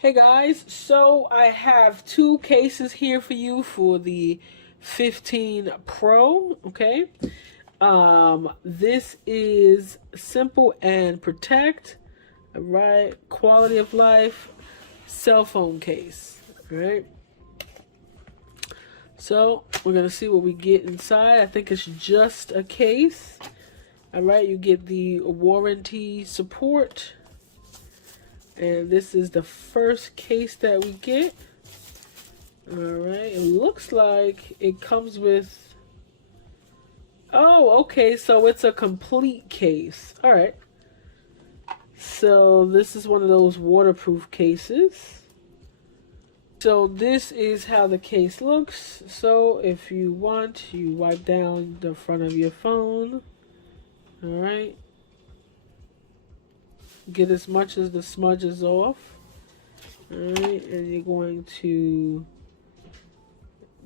Hey guys, so I have two cases here for you for the 15 Pro, okay? This is Simple and Protect, right? Quality of life cell phone case, right? So we're gonna see what we get inside. I think it's just a case. All right, you get the warranty support. And this is the first case that we get. Alright, it looks like it comes with... Oh, okay, so it's a complete case. Alright. So this is one of those waterproof cases. So this is how the case looks. So if you want, you wipe down the front of your phone. Alright. Get as much as the smudges off. Alright, and you're going to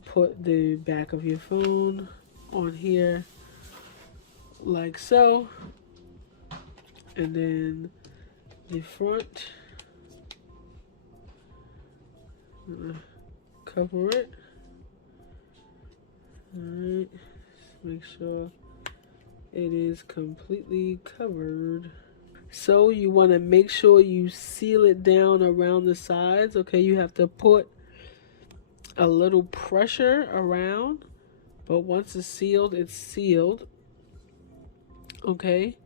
put the back of your phone on here like so, and then the front, cover it. Alright, make sure it is completely covered. So you want to make sure you seal it down around the sides. Okay, you have to put a little pressure around, but once it's sealed, it's sealed. Okay,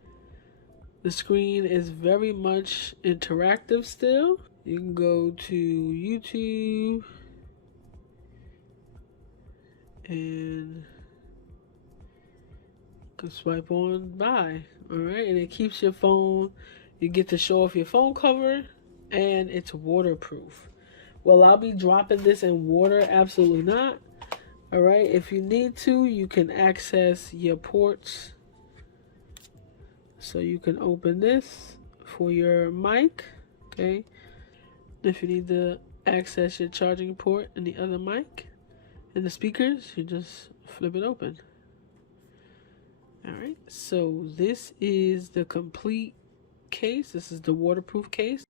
the screen is very much interactive still. You can go to YouTube and can swipe on by. Alright, and it keeps your phone, you get to show off your phone cover, and it's waterproof. Well, I'll be dropping this in water? Absolutely not. Alright, if you need to, you can access your ports. So you can open this for your mic. Okay. If you need to access your charging port and the other mic and the speakers, you just flip it open. Alright, so this is the complete case. This is the waterproof case.